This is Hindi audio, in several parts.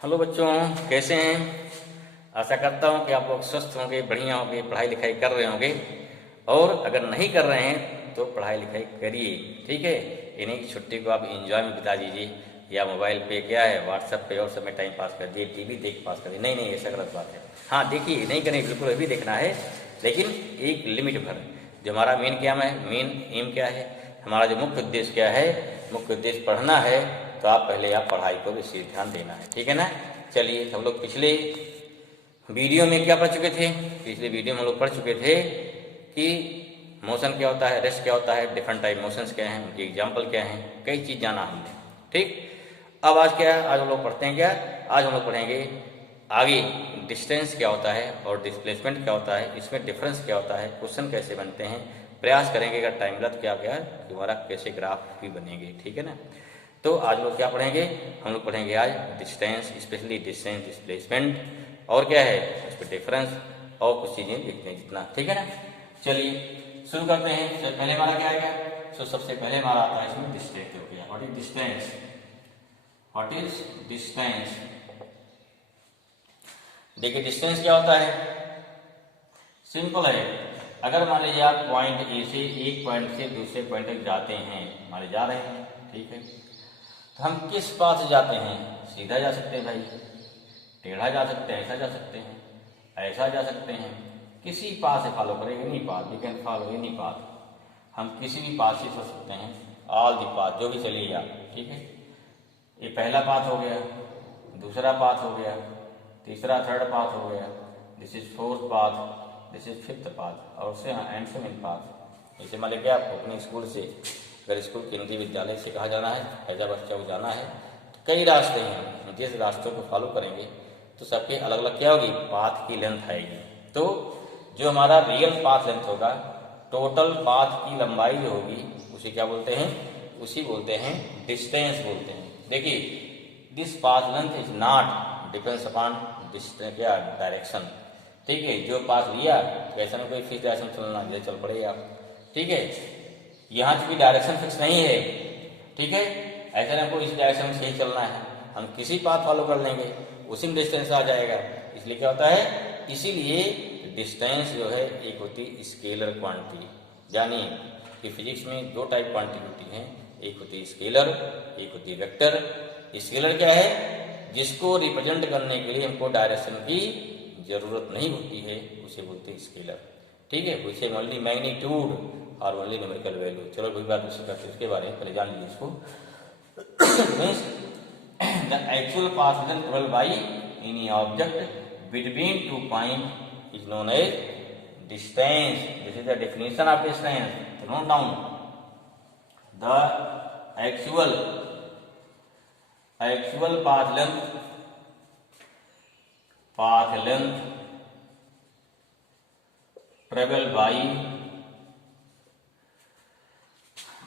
हेलो बच्चों, कैसे हैं। आशा करता हूँ कि आप लोग स्वस्थ होंगे, बढ़िया होंगे, पढ़ाई लिखाई कर रहे होंगे। और अगर नहीं कर रहे हैं तो पढ़ाई लिखाई करिए, ठीक है। इन्हीं की छुट्टी को आप एंजॉय में बिता दीजिए, या मोबाइल पे क्या है व्हाट्सएप पे और समय टाइम पास कर दिए, टीवी देख पास कर दिए। नहीं नहीं, ऐसा गलत बात है। हाँ देखिए, नहीं करें बिल्कुल, अभी देखना है, लेकिन एक लिमिट भर। जो हमारा मेन क्या है, मेन एम क्या है, हमारा जो मुख्य उद्देश्य क्या है, मुख्य उद्देश्य पढ़ना है। तो आप पहले आप पढ़ाई को विशेष ध्यान देना है, ठीक है ना। चलिए, हम लोग पिछले वीडियो में क्या पढ़ चुके थे। पिछले वीडियो में हम लोग पढ़ चुके थे कि मोशन क्या होता है, रेस्ट क्या होता है, डिफरेंट टाइप मोशंस क्या हैं, उनके एग्जाम्पल क्या हैं, कई चीज़ जाना हमने, ठीक। अब आज क्या है, आज हम लोग पढ़ते हैं क्या, आज हम लोग पढ़ेंगे आगे डिस्टेंस क्या होता है और डिस्प्लेसमेंट क्या होता है, इसमें डिफरेंस क्या होता है, क्वेश्चन कैसे बनते हैं, प्रयास करेंगे अगर टाइम लग क्या क्या तुम्हारा कैसे ग्राफ भी बनेंगे, ठीक है ना। तो आज लोग क्या पढ़ेंगे, हम लोग पढ़ेंगे आज डिस्टेंस, स्पेशली डिस्टेंस डिस्प्लेसमेंट, और क्या है उस पर डिफरेंस, और कुछ चीज़ें देखते हैं जितना, ठीक है ना। चलिए शुरू करते हैं। सबसे पहले हमारा क्या आएगा, तो सबसे पहले हमारा आता है इसमें डिस्टेंस हो गया। What is distance, what is distance. देखिए डिस्टेंस क्या होता है, सिंपल है। अगर मान लीजिए आप पॉइंट ए से एक पॉइंट से दूसरे पॉइंट तक जाते हैं, मान लीजिए जा रहे हैं, ठीक है। तो हम किस पाथ से जाते हैं, सीधा जा सकते हैं भाई, टेढ़ा जा सकते हैं, ऐसा जा सकते हैं, ऐसा जा सकते हैं, किसी पाथ से फॉलो करेंगे, any path, we can follow any path. हम किसी भी पाथ से चल सकते हैं, ऑल दी पाथ, जो भी चलिए आप, ठीक है। ये पहला पाथ हो गया, दूसरा पाथ हो गया, तीसरा थर्ड पाथ हो गया, this is fourth path, this is fifth path, और उससे एंड सेवेंथ पाथ। जैसे मान लीजिए आपको अपने स्कूल से, अगर स्कूल केंद्रीय विद्यालय से कहाँ जाना है, फैजाबाद चौक जाना है, तो कई रास्ते हैं, जिस रास्तों को फॉलो करेंगे तो सबके अलग अलग क्या होगी, पाथ की लेंथ आएगी। तो जो हमारा रियल पाथ लेंथ होगा, टोटल पाथ की लंबाई जो होगी, उसे क्या बोलते हैं, उसी बोलते हैं डिस्टेंस बोलते हैं। देखिए this path length is not depends upon distance क्या डायरेक्शन, ठीक है। जो पाथ लिया तो ऐसा में कोई फिक्स डायरेक्शन चलना, जैसे चल पड़ेगा, ठीक है। यहाँ की डायरेक्शन फिक्स नहीं है, ठीक है। ऐसा ना हमको इस डायरेक्शन में सही चलना है, हम किसी पाथ फॉलो कर लेंगे, उसी में डिस्टेंस आ जाएगा। इसलिए क्या होता है, इसीलिए डिस्टेंस जो है एक होती स्केलर क्वांटिटी, यानी कि फिजिक्स में दो टाइप क्वांटिटी होती हैं, एक होती स्केलर, एक होती वेक्टर। स्केलर क्या है, जिसको रिप्रेजेंट करने के लिए हमको डायरेक्शन की जरूरत नहीं होती है, उसे बोलते हैं स्केलर, ठीक है। उसे ओनली मैग्नीट्यूड और ओनली न्यूमेरिकल वैल्यू। चलो कोई बात दूसरी करते उसके बारे में पहले जान लीजिए इसको। Means the actual path length travelled by any object between two point is known as distance. This is the definition of distance. Note down, the actual path length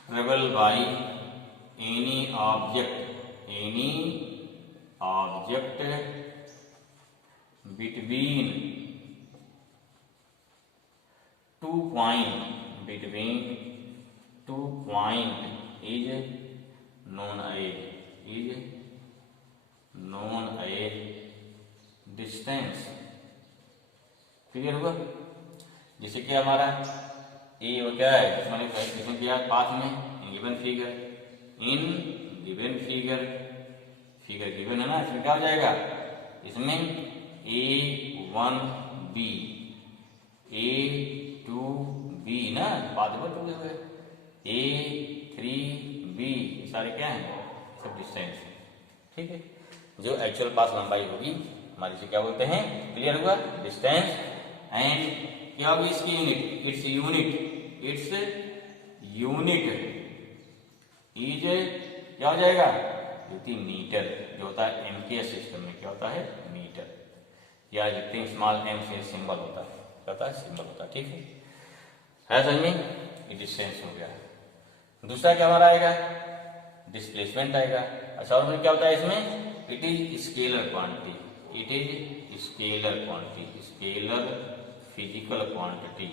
travel by any object between two point is known as distance। Clear हुआ। जैसे कि हमारा ए वो क्या है, इसमें क्या पाथ में गिवन फिगर गिवन है ना, इसमें क्या हो जाएगा, इसमें A1B A2B ना, पाथ पर चुके हुए, A3B, ये सारे क्या हैं, सब डिस्टेंस, ठीक है। जो एक्चुअल पाथ लंबाई होगी हमारी से क्या बोलते हैं, क्लियर हुआ, डिस्टेंस। एंड क्या होगी इसकी यूनिट, इट्स यूनिट इज क्या हो जाएगा, मीटर, जो होता है एमकेएस सिस्टम में क्या होता है, मीटर, या जितने स्मॉल एम से सिंबल होता है, क्या होता है, सिंबल होता है, ठीक है समझ में। ये डिस्टेंस हो गया। दूसरा क्या हमारा आएगा, डिस्प्लेसमेंट आएगा। अच्छा, और क्या होता है इसमें, it is scalar quantity, scalar physical quantity.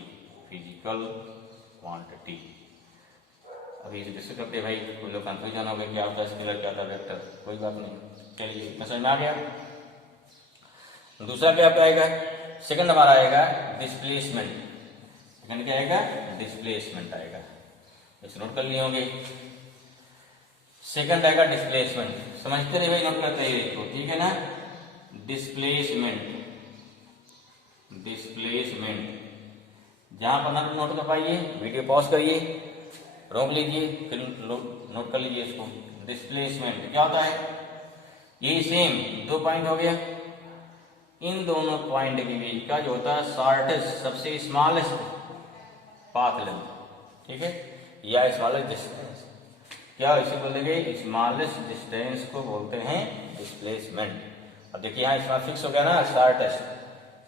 अभी डिस्कस करते हैं भाई, कोई लोग कंफ्यूजन हो गए क्या होता है स्केलर, क्या होता है वेक्टर, कोई बात नहीं, चलिए इतना समझ में आ गया। दूसरा क्या आएगा, सेकंड हमारा आएगा डिस्प्लेसमेंट। सेकंड क्या आएगा, डिस्प्लेसमेंट आएगा, इसे नोट कर लिए होंगे। सेकंड आएगा डिस्प्लेसमेंट, समझते रहिए भाई, नोट करते रहिए इसको, ठीक है ना। डिस्प्लेसमेंट, डिस्प्लेसमेंट जहां पर ना नोट कर पाइए वीडियो पॉज करिए, रोक लीजिए, फिर नोट कर लीजिए इसको। डिस्प्लेसमेंट क्या होता है, ये सेम 2 पॉइंट हो गया, इन दोनों पॉइंट के बीच का जो होता है शॉर्टेस्ट, सबसे स्मॉलेस्ट पाथ लेंथ, ठीक है, या स्मॉलेस्ट डिस्टेंस, क्या इसे बोलेंगे, स्मॉलेस्ट डिस्टेंस को बोलते हैं डिस्प्लेसमेंट। अब देखिए यहाँ इसमें फिक्स हो गया ना शॉर्टेस्ट,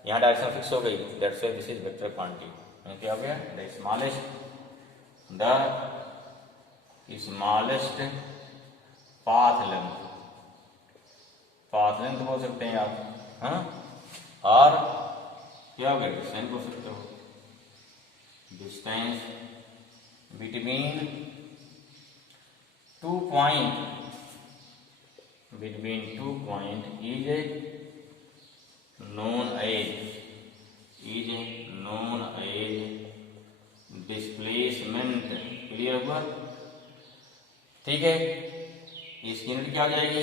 यहाँ डायरेक्शन फिक्स हो गई, that's why this is vector quantity. क्या हो गया, the smallest path length, path length बोल सकते हैं आप, हाँ, और क्या हो गया, डिस्टेंस बोल सकते हो, distance between 2 point, between 2 point is known as displacement। Clear हुआ, ठीक है। इसकी यूनिट क्या हो जाएगी,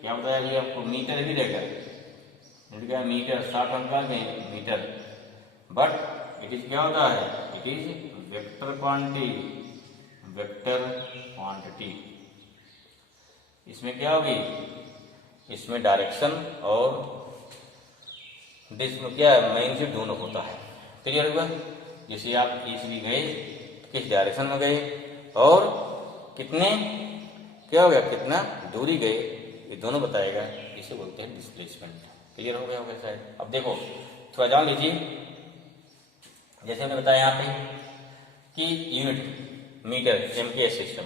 क्या बताया आपको, मीटर ही रहेगा, यूनिट क्या, मीटर, 60 अंक का मीटर, बट इट इज क्या होता है, it is vector quantity, vector quantity. इसमें क्या होगी, इसमें डायरेक्शन और क्या मैग्नीट्यूड दोनों होता है। क्लियर हुआ, जैसे आप इजीली गए किस डायरेक्शन में गए और कितने, क्या हो गया, कितना दूरी गए, ये दोनों बताएगा, इसे बोलते हैं डिस्प्लेसमेंट। क्लियर हो गया होगा शायद। अब देखो थोड़ा जान लीजिए, जैसे हमने बताया यहाँ पे कि यूनिट मीटर MKS सिस्टम,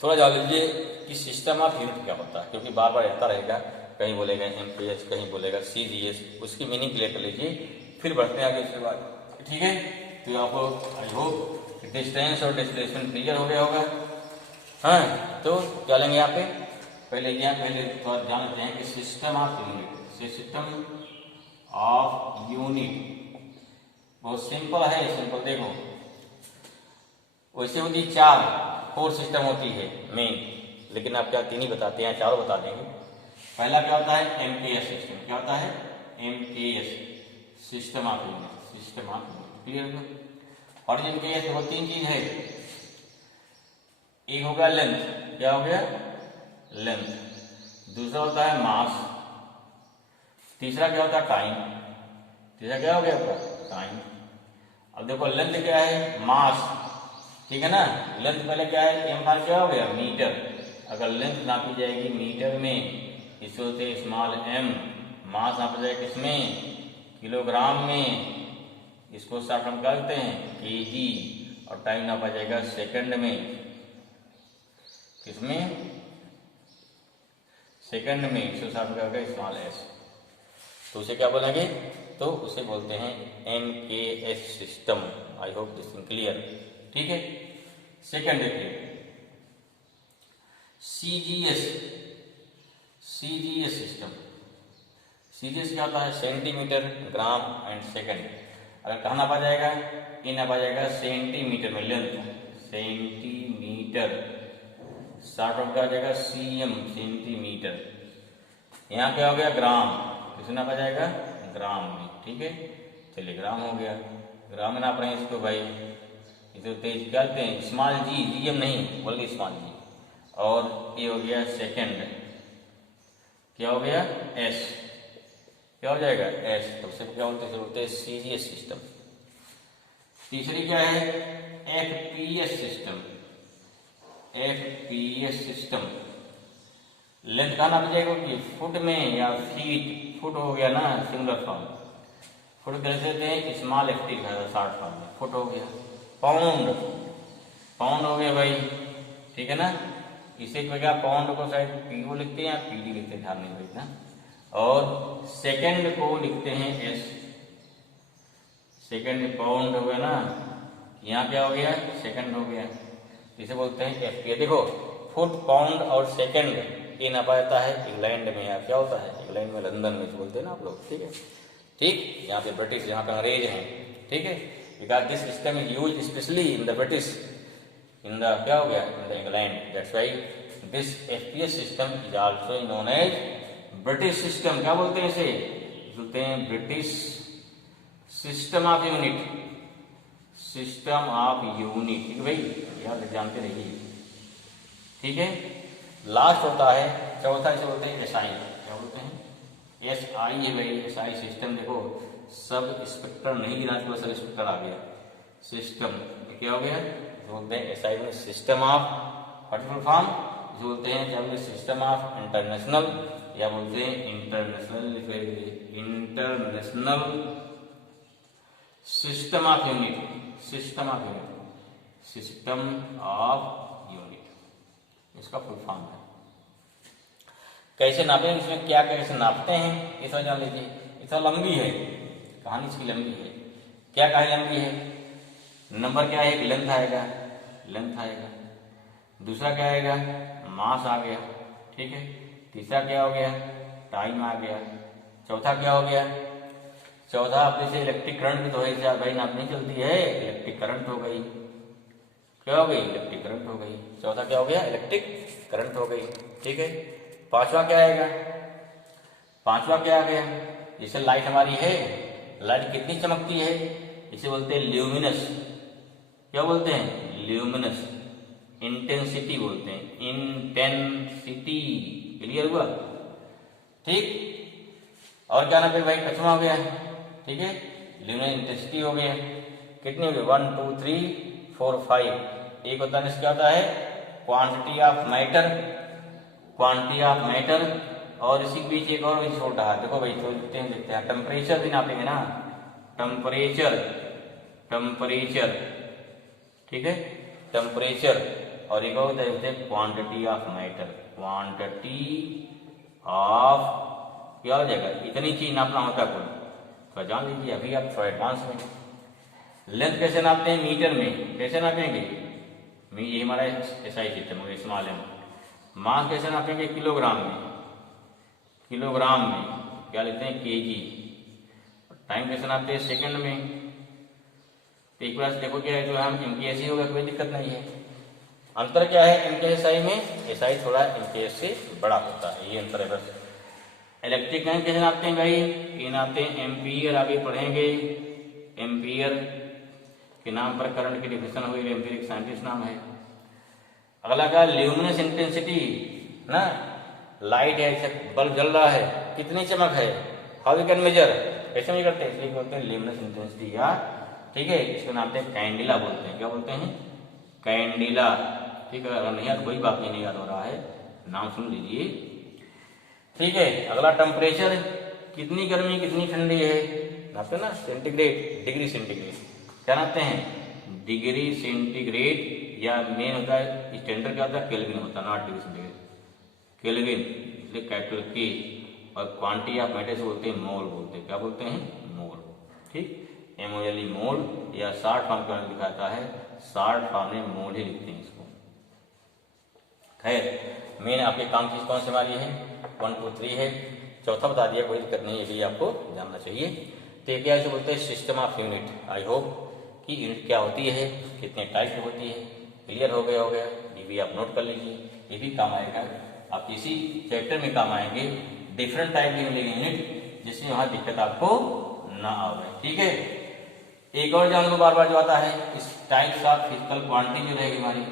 थोड़ा जान लीजिए कि सिस्टम ऑफ यूनिट क्या होता है, क्योंकि बार बार आता रहेगा, कहीं बोलेगा MKS, कहीं बोलेगा CGS, उसकी मीनिंग क्लियर कर लीजिए, फिर बढ़ते हैं आगे उसके बाद, ठीक है। तो आपको आई होप डिस्टेंस और डिस्प्लेसमेंट क्लियर हो गया होगा, हाँ। तो क्या लेंगे यहाँ पे, पहले तो जान लेते हैं कि system of unit, system of unit बहुत सिंपल है, सिंपल देखो, वैसे होती 4 सिस्टम होती है मेन, लेकिन आप क्या 3 ही बताते हैं, 4 बता देंगे। पहला क्या होता है, MKS सिस्टम, क्या होता है, MKS system of unit, system of unit. Clear हुआ, और MKS वो 3 चीज है, एक हो गया लेंथ, क्या हो गया, लेंथ, दूसरा होता है मास, तीसरा क्या होता है टाइम, तीसरा क्या हो गया आपका, टाइम। अब देखो लेंथ क्या है, मास, ठीक है ना, लेंथ पहले क्या है, M क्या हो गया, मीटर, अगर लेंथ नापी जाएगी मीटर में, इसे होते स्मॉल m, मास नापा जाएगा किसमें, किलोग्राम में, इसको साफ हम करते हैं kg, और टाइम नापा जाएगा सेकंड में, किसमें, सेकंड में, इसको साफ करके स्मॉल s, तो उसे क्या बोलेंगे, तो उसे बोलते हैं MKS system. I hope this is clear, ठीक है। सेकंड देखिए CGS सिस्टम, CGS क्या होता है, सेंटीमीटर, ग्राम एंड सेकंड। अगर कहाँ नापा जाएगा, ये नापा जाएगा सेंटीमीटर में, लेंथ सेंटीमीटर, शॉर्ट ऑफ क्या हो जाएगा CM, सेंटीमीटर। यहाँ क्या हो गया, ग्राम, किसे नापा जाएगा, ग्राम में, ठीक है। चलिए ग्राम हो गया, ग्राम में नाप रहे हैं इसको भाई, इसे तेज कहते हैं स्मॉल जी, GM नहीं बोलिए स्मॉल जी। और ये हो गया सेकंड, क्या हो गया, S, क्या हो जाएगा S, तो उसे क्या बोलते हैं CGS सिस्टम। तीसरी क्या है, FPS system, FPS system. Length कहाँ नापी जाएगा कि फुट में या फीट, फुट हो गया ना सिंगुलर फॉर्म, फुट कैसे देते हैं, स्मॉल FT का शॉर्ट फॉर्म में, फुट हो गया। पाउंड, पाउंड हो गया भाई, ठीक है ना, इसे क्या पाउंड को शायद PO लिखते हैं या PD लिखते हैं, ध्यान नहीं रखना। और सेकंड को लिखते हैं S, सेकंड पाउंड हो गया ना, यहाँ क्या हो गया, सेकंड हो गया, इसे बोलते हैं FP। देखो फुट, पाउंड और सेकंड ये नापा जाता है इंग्लैंड में, या क्या होता है इंग्लैंड में, लंदन में जो बोलते हैं ना आप लोग, ठीक है। ठीक, यहाँ पे ब्रिटिश, यहाँ पे अंग्रेज हैं, ठीक है। Because this system is use specially in the British, in the क्या हो गया, in the England, that's why this FPS system is also known as British system. क्या बोलते हैं इसे, बोलते हैं British system of unit, system of unit, ठीक है भाई, याद जानते रहिए, ठीक है। लास्ट होता है चौथा, इसे बोलते हैं SI, क्या बोलते हैं SI है भाई। SI सिस्टम, देखो सब इंस्पेक्टर नहीं गिना तो सब इंस्पेक्टर आ गया, सिस्टम क्या हो गया, बोलते हैं SI में सिस्टम ऑफ पर्टिकुलर फॉर्म, जो बोलते हैं क्या बोलते हैं सिस्टम ऑफ इंटरनेशनल, या बोलते हैं international, international system of unit, system of unit, system of unit, इसका फुल फॉर्म है। कैसे नापे, इसमें क्या कैसे नापते हैं ये जान लीजिए। इतना लंबी है कहानी, इसकी लंबी है। क्या कहानी लंबी है, नंबर क्या है, एक लेंथ आएगा, लेंथ आएगा, दूसरा क्या आएगा, मास आ गया, ठीक है, तीसरा क्या हो गया, टाइम आ गया, चौथा क्या हो गया, चौथा आप जैसे इलेक्ट्रिक करंट की तो है भाई नाप नहीं चलती है, इलेक्ट्रिक करंट हो गई, क्या हो गई, इलेक्ट्रिक करंट हो गई, चौथा क्या हो गया, इलेक्ट्रिक करंट हो गई, ठीक है। पांचवा क्या आएगा, पांचवा क्या आ गया, जैसे लाइट हमारी है, लाइट कितनी चमकती है, इसे बोलते हैं ल्यूमिनस, क्या बोलते हैं, ल्यूमिनस, इंटेंसिटी बोलते हैं, इंटेंसिटी, क्लियर हुआ, ठीक। और क्या नाम है भाई, पांचवा हो गया, ठीक है, ल्यूमिनस इंटेंसिटी हो गया, कितनी हो गई, 1 2 3 4 5, एक होता है क्या होता है quantity of matter, quantity of matter, और इसी के बीच एक और भी छोड़ रहा है, देखो भाई तो देखते हैं टेम्परेचर भी नापेंगे ना, टेम्परेचर, टेम्परेचर, ठीक है, टेम्परेचर, और एक और होता है quantity of matter, quantity of, क्या हो जाएगा, इतनी चीज नापना होता है कुल, तो जान लीजिए अभी आप थोड़ा एडवांस में। लेंथ कैसे नापते हैं, मीटर में, कैसे नापेंगे, ये हमारा SI सिस्टम हो गया, स्मॉल एम। मास कैसे नापेंगे, किलोग्राम में, किलोग्राम में, क्या लेते हैं kg। टाइम कैसे नापते हैं, सेकंड में। तो एक बार देखो क्या है, जो हम MKS होगा कोई दिक्कत नहीं है। अंतर क्या है MKS SI में, SI थोड़ा MKS से बड़ा होता है, ये अंतर है बस। इलेक्ट्रिक करंट कैसे नापते हैं भाई, ये नापते हैं एम्पियर, आगे पढ़ेंगे, एम्पियर के नाम पर करंट की डिफिनेशन हुई, एम्पियर एक साइंटिस्ट नाम है। अगला का ल्यूमिनस इंटेंसिटी ना, लाइट है, बल्ब जल रहा है, कितनी चमक है, हाउ यू कैन मेजर, कैसे मेजर करते हैं, इसलिए बोलते हैं ल्यूमिनस इंटेंसिटी, या ठीक है, इसको नापते हैं कैंडिला बोलते हैं, क्या बोलते हैं, कैंडिला, ठीक है। अगर नहीं याद कोई बात नहीं याद हो रहा है, नाम सुन लीजिए, ठीक है। अगला टेम्परेचर, कितनी गर्मी कितनी ठंडी है, नापते ना, सेंटीग्रेड, डिग्री सेंटीग्रेड, क्या नापते हैं, डिग्री सेंटीग्रेड, या मेन होता है स्टैंडर्ड क्या होता है, केल्विन होता है, नॉट डिग्री सेंटीग्रेड, केल्विन, इसलिए कैपिटल के। और क्वांटिटी ऑफ मैटर से बोलते हैं मोल, बोलते हैं, क्या बोलते हैं, मोल, ठीक, MOLE मोल, या शॉर्ट फॉर्म का लिखाता है, शॉर्ट फॉर्म में मोल ही लिखते हैं इसको। खैर मेन आपके काम की कौन सी हमारी है, 1 2 3 है, चौथा बता दिया, कोई दिक्कत नहीं है, ये भी आपको जानना चाहिए। तो क्या इसे बोलते हैं system of unit. I hope कि यूनिट क्या होती है, कितने टाइप की होती है, क्लियर हो गया, ये भी आप नोट कर लीजिए, ये भी काम आएगा, आप इसी चैप्टर में काम आएंगे, डिफरेंट टाइप की मिलेगी यूनिट, जिससे वहां दिक्कत आपको ना आवे, ठीक है। एक और जान लो बार बार जो आता है, इस टाइप्स ऑफ फिजिकल क्वांटिटी जो रहेगी हमारी,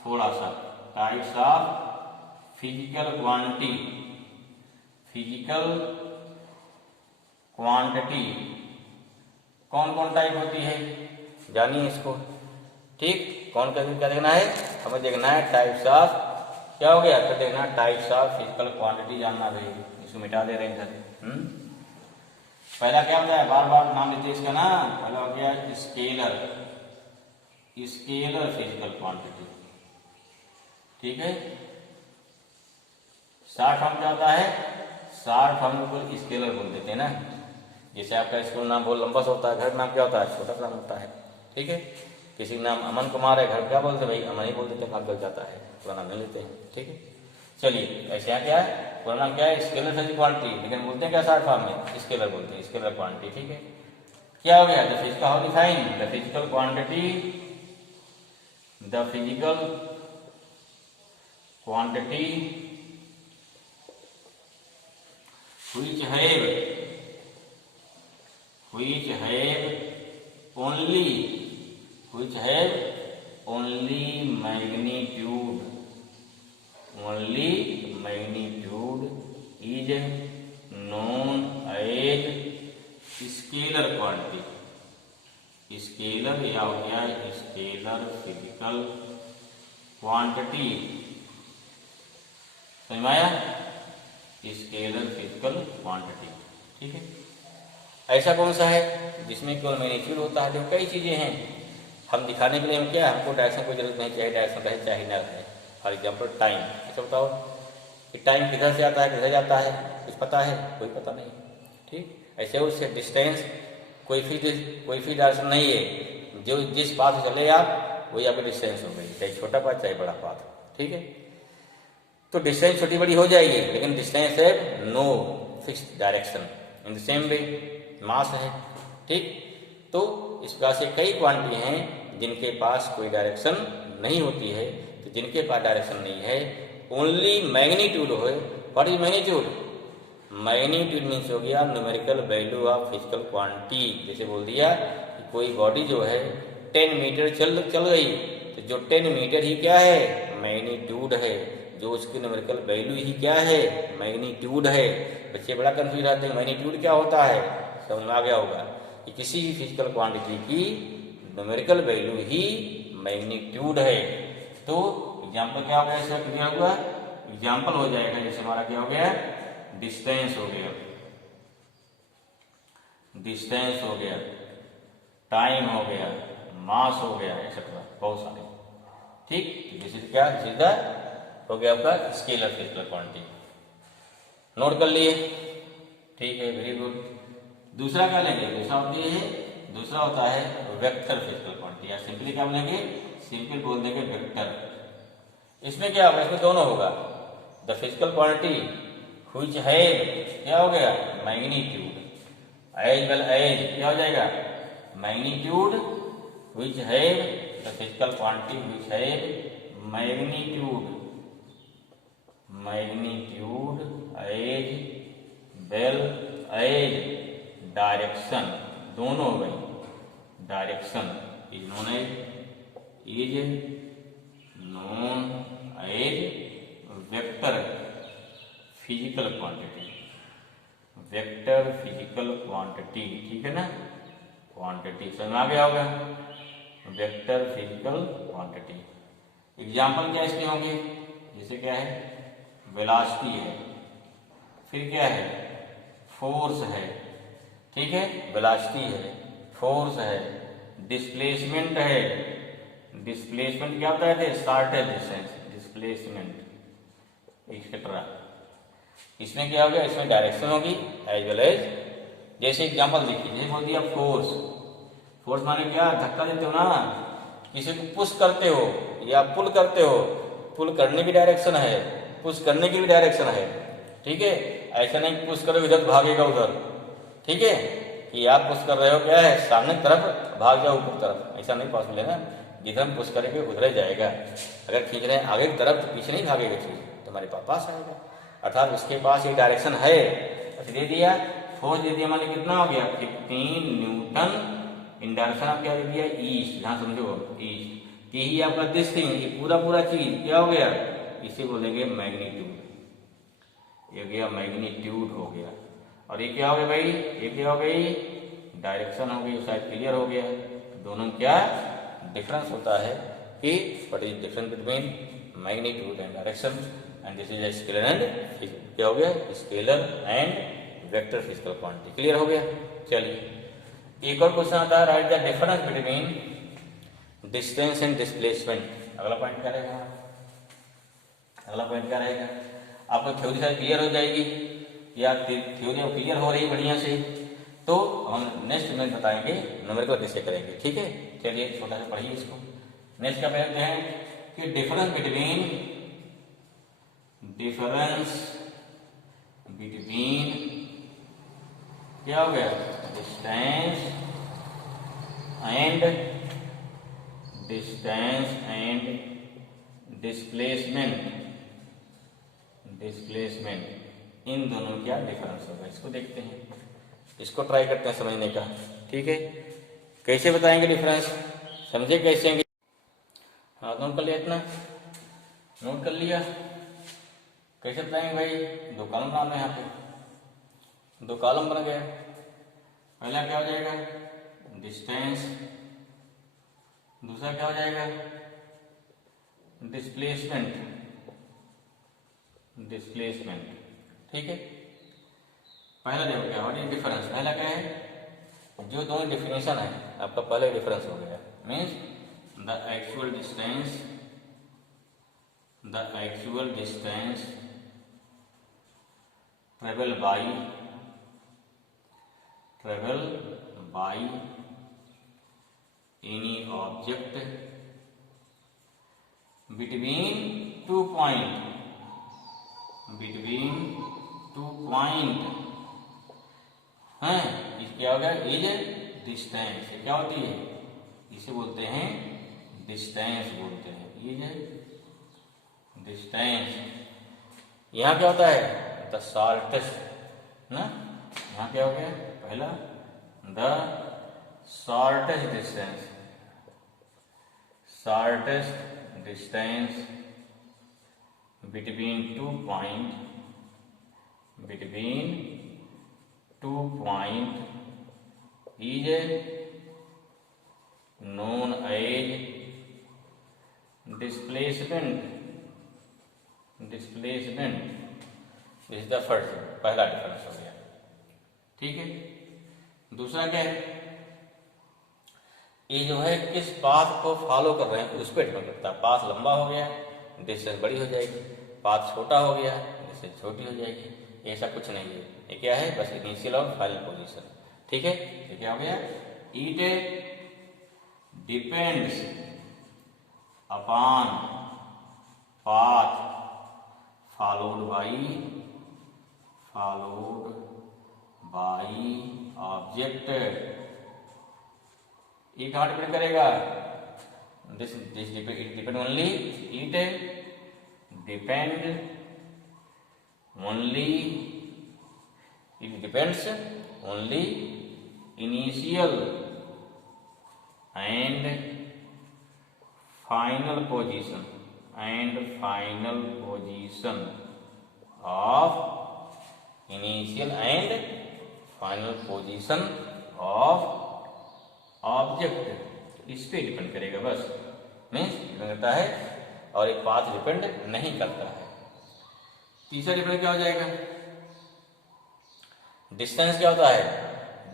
थोड़ा सा types of physical quantity, physical quantity कौन कौन टाइप होती है, जानिए इसको, ठीक। कौन क्या देखना है, हमें देखना है टाइप्स ऑफ, क्या हो गया, तो देखना टाइप्स ऑफ फिजिकल क्वांटिटी जानना भाई, इसको मिटा दे रहे हैं इधर। पहला क्या होता है, बार बार नाम लेते हैं इसका ना, पहला हो गया स्केलर, स्केलर फिजिकल क्वांटिटी, ठीक है। शॉर्ट फॉर्म क्या होता है, शॉर्ट फॉर्म को स्केलर बोल देते हैं ना, जैसे आपका स्कूल नाम बहुत लंबा सा होता है, घर नाम क्या होता है, छोटा सा नाम होता है, ठीक है। किसी का नाम अमन कुमार है, घर क्या बोलते हैं भाई, अमन ही बोल देते हैं, काम चल जाता है, पूरा नाम नहीं लेते हैं, ठीक है। चलिए ऐसे यहाँ क्या है, पूरा नाम क्या है, स्केलर फिजिकल क्वांटिटी, लेकिन बोलते हैं क्या शॉर्ट फॉर्म में, स्केलर बोलते हैं, स्केलर क्वांटिटी। ठीक है, क्या हो गया, the physical, how define the physical quantity, the physical quantity which have only magnitude is known as scalar quantity, scalar या हो गया स्केलर फिजिकल क्वांटिटी, समझ में आया, स्केलर फिजिकल क्वांटिटी। ठीक है, ऐसा कौन सा है जिसमें केवल मैग्नीट्यूड होता है, जो कई चीजें हैं हम दिखाने के लिए हम क्या, हमको डायरेक्शन कोई जरूरत नहीं, चाहे डायरेक्शन रहे चाहे न रहे। फॉर एग्जाम्पल टाइम, अच्छा बताओ कि टाइम किधर से आता है किधर जाता है, कुछ पता है, कोई पता नहीं। ठीक, ऐसे उससे डिस्टेंस कोई फी डायरेक्शन नहीं है, जो जिस पाथ से चले आप वही आपकी डिस्टेंस हो गई, चाहे छोटा पाथ चाहे बड़ा पाथ। ठीक है, तो डिस्टेंस छोटी बड़ी हो जाएगी, लेकिन डिस्टेंस है no fix direction. In the same way mass है। ठीक, तो इस प्रकार से कई क्वांटिटी हैं जिनके पास कोई डायरेक्शन नहीं होती है, तो जिनके पास डायरेक्शन नहीं है, ओनली मैग्नीट्यूड हो। What is magnitude, magnitude means हो गया numerical value of physical quantity. जैसे बोल दिया कि कोई बॉडी जो है 10 मीटर चल गई, तो जो 10 मीटर ही क्या है, मैग्नीट्यूड है, जो उसकी न्यूमेरिकल वैल्यू ही क्या है, मैग्नीट्यूड है। बच्चे बड़ा कंफ्यूज रहते हैं, मैग्नीट्यूड क्या होता है, समझ में आ गया होगा कि किसी भी फिजिकल क्वांटिटी की न्यूमेरिकल वैल्यू ही मैग्नीट्यूड है। तो एग्जाम्पल क्या हो गया, इसका क्लियर हुआ, एग्जाम्पल हो जाएगा, जैसे हमारा क्या हो गया, डिस्टेंस हो गया, डिस्टेंस हो गया, टाइम हो गया, मास हो गया, एक्सेट्रा बहुत सारे। ठीक, दिस इज क्या, दिस इज द हो गया आपका स्केलर फिजिकल क्वांटिटी, नोट कर लिए। ठीक है, वेरी गुड। दूसरा क्या लेंगे, दूसरा होता है वेक्टर फिजिकल क्वांटिटी, या सिंपली क्या बोलेंगे, सिंपल बोल देंगे वेक्टर। इसमें क्या होगा, इसमें दोनों होगा, the physical quantity which have, क्या हो गया, मैग्नीट्यूड, एज वेल एज क्या हो जाएगा, magnitude, which have the physical quantity which have magnitude as well as direction, दोनों हो गई, direction is known as vector physical quantity, vector physical quantity. ठीक है ना, क्वांटिटी समझ में आ गया होगा, वेक्टर फिजिकल क्वांटिटी। एग्जाम्पल क्या इसके होंगे, जैसे क्या है, वेलोसिटी है, फिर क्या है, फोर्स है। ठीक है, वेलोसिटी है, फोर्स है, डिस्प्लेसमेंट है, डिस्प्लेसमेंट क्या होता है, शॉर्टेज डिस्टेंस, डिस्प्लेसमेंट एक्सेट्रा। इसमें क्या हो गया, इसमें डायरेक्शन होगी एज वेल एज, जैसे एग्जांपल देखिए, जैसे बोल दिया फोर्स, फोर्स माने क्या, धक्का देते हो ना, किसी को पुश करते हो या पुल करते हो, पुल करने की डायरेक्शन है, पुश करने की भी डायरेक्शन है। ठीक है, ऐसा नहीं पुश करो इधर भागेगा उधर, ठीक है, कि आप पुश कर रहे हो क्या है, सामने तरफ भाग जाओ ऊपर तरफ, ऐसा नहीं पॉसिबल है ना, जिधर हम पुश करेंगे उधर जाएगा। अगर खींच रहे हैं आगे की तरफ तो पीछे नहीं भागेगा चीज, तुम्हारे पास आएगा। अर्थात उसके पास ये डायरेक्शन है, तो दे दिया, फोर्स दे दिया, हमारे कितना हो गया, 15 न्यूटन। इन डायरेक्शन आप क्या दे दिया, ईस्ट, यहाँ समझो ईस्ट, यही आपका दिस थिंग, ये पूरा चीज क्या हो गया, इसे बोलेंगे मैग्नीट्यूड, ये गया मैग्नीट्यूड हो गया। और ये क्या हो गया भाई, ये क्या हो गई, डायरेक्शन हो गई, शायद क्लियर हो गया। दोनों क्या डिफरेंस होता है कि what is difference between magnitude and direction, and this is scalar and क्या हो गया, scalar and vector physical quantity. Clear हो गया। चलिए एक और क्वेश्चन आता है, right the difference between distance and displacement. अगला पॉइंट क्या रहेगा, अगला पॉइंट क्या रहेगा, आपको थ्योरी शायद क्लियर हो जाएगी या थ्योरी क्लियर हो रही बढ़िया से, तो हम नेक्स्ट में बताएंगे न्यूमेरिकल कैसे करेंगे। ठीक है, चलिए छोटा सा पढ़िए इसको। नेक्स्ट क्या कहते हैं कि डिफरेंस बिटवीन डिफरेंस बिटवीन, क्या हो गया, डिस्टेंस एंड डिस्प्लेसमेंट, इन दोनों में क्या डिफरेंस होगा, इसको देखते हैं, इसको ट्राई करते हैं समझने का। ठीक है, कैसे बताएंगे डिफरेंस, समझे कैसे? हाँ, नोट कर लिया, इतना नोट कर लिया। कैसे बताएंगे भाई, दो कॉलम बनाना है, यहाँ पे दो कॉलम बन गया। पहला क्या हो जाएगा, डिस्टेंस, दूसरा क्या हो जाएगा, डिस्प्लेसमेंट। ठीक है, पहला देखो क्या हो रहा है, डिफरेंस। पहला क्या है, जो दोनों डिफिनेशन है आपका, पहले डिफरेंस हो गया, means the actual distance travel by any object between two point है, क्या हो गया, इज डिस्टेंस। क्या होती है, इसे बोलते हैं डिस्टेंस, बोलते हैं इज डिस्टेंस। यहाँ क्या होता है, द शॉर्टेस्ट ना, यहाँ क्या हो गया, पहला the shortest distance between two point is known as displacement. This is the first, पहला डिफरेंस हो गया। ठीक है, दूसरा क्या है, ये जो है किस पाथ को फॉलो कर रहे हैं उस पर डिपेंड करता है। पाथ लंबा हो गया, डिस्टेंस बड़ी हो जाएगी, पाथ छोटा हो गया, डिस्टेंस छोटी हो जाएगी। ऐसा कुछ नहीं है, ये क्या है, बस इनिशियल और फाइनल पोजीशन। ठीक है, ये क्या हो गया, it depends upon path followed by object. ये कहाँ डिपेंड करेगा, this depend only, it depends only initial and final position of initial and final position of object. इस पे डिपेंड करेगा, बस मीन्स डिपेंड करता है, और एक पाथ डिपेंड नहीं करता है। तीसरा डिपेंड क्या हो जाएगा, डिस्टेंस। क्या होता है,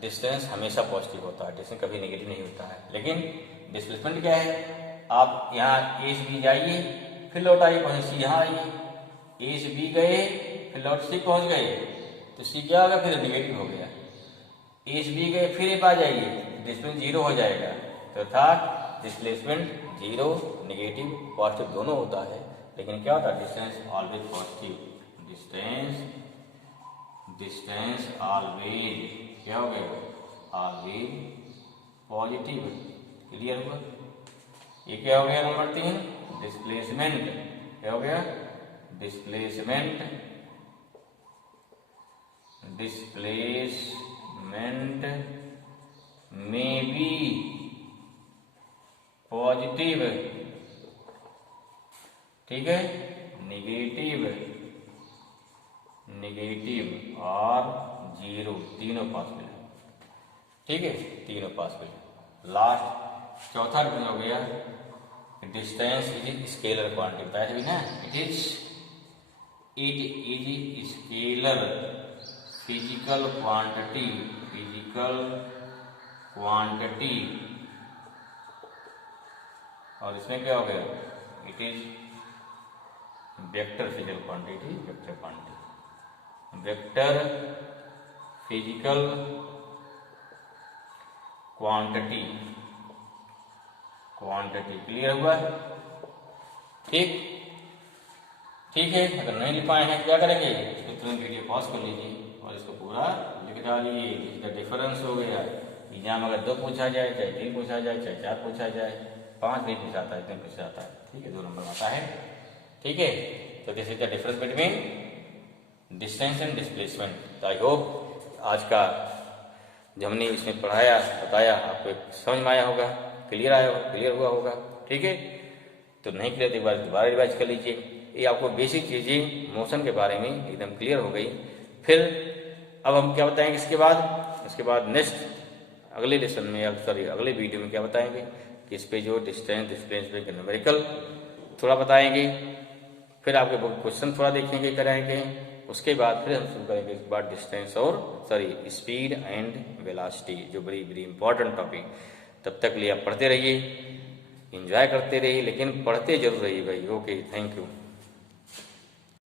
डिस्टेंस हमेशा पॉजिटिव होता है, डिस्टेंस कभी नेगेटिव नहीं होता है। लेकिन डिस्प्लेसमेंट क्या है, आप यहाँ ए से बी जाइए, फिर लौट आइए, वहीं सी यहाँ आइए, ए से बी गए, फिर लौट सी पहुँच गए, तो सी क्या होगा, फिर नेगेटिव हो गया। ए से बी गए, फिर ए पा जाइए, डिस्प्लेसमेंट जीरो हो जाएगा। तो था डिस्प्लेसमेंट जीरो, नेगेटिव, पॉजिटिव दोनों होता है। लेकिन क्या होता है, distance always positive, distance always क्या हो गया, ऑलवेज पॉजिटिव। क्लियर हुआ, ये क्या हो गया, नंबर 3 डिस्प्लेसमेंट। क्या हो गया, डिस्प्लेसमेंट में बी पॉजिटिव, ठीक है, नेगेटिव और जीरो, तीनों पॉसिबल है। ठीक है, तीनों पॉसिबल। लास्ट चौथा डिफरेंस हो गया, डिस्टेंस इज स्केलर क्वांटिटी। बताया भी ना, it is scalar physical quantity. और इसमें क्या हो गया, it is vector physical quantity, vector physical quantity. Clear हुआ, ठीक। ठीक है। अगर नहीं लिख पाए हैं क्या करेंगे, इसको तुरंत वीडियो पॉज कर लीजिए और इसको पूरा लिख डालिए। इसका डिफरेंस हो गया। एग्जाम अगर 2 पूछा जाए, चाहे 3 पूछा जाए, चाहे 4 पूछा जाए, 5 नहीं पूछाता है, 3 पूछाता है, ठीक है, 2 नंबर आता है। ठीक है, तो this is the difference between distance and displacement. तो आई होप आज का जो हमने इसमें पढ़ाया बताया आपको समझ में आया होगा, क्लियर हुआ होगा। ठीक है, तो नहीं क्लियर तो एक बार दोबारा रिवाइज कर लीजिए। ये आपको बेसिक चीज़ें मोशन के बारे में एकदम क्लियर हो गई। फिर अब हम क्या बताएंगे इसके बाद नेक्स्ट अगले लेसन में अगले वीडियो में क्या बताएंगे कि इस पे जो डिस्टेंस डिस्प्लेसमेंट के न्यूमेरिकल थोड़ा बताएंगे। फिर आपके क्वेश्चन थोड़ा देखेंगे कराएंगे। उसके बाद फिर हम शुरू करेंगे इसके बाद डिस्टेंस और स्पीड एंड वेलोसिटी, जो बड़ी बड़ी इंपॉर्टेंट टॉपिक। तब तक लिए आप पढ़ते रहिए, एंजॉय करते रहिए, लेकिन पढ़ते जरूर रहिए भाई। Okay, thank you.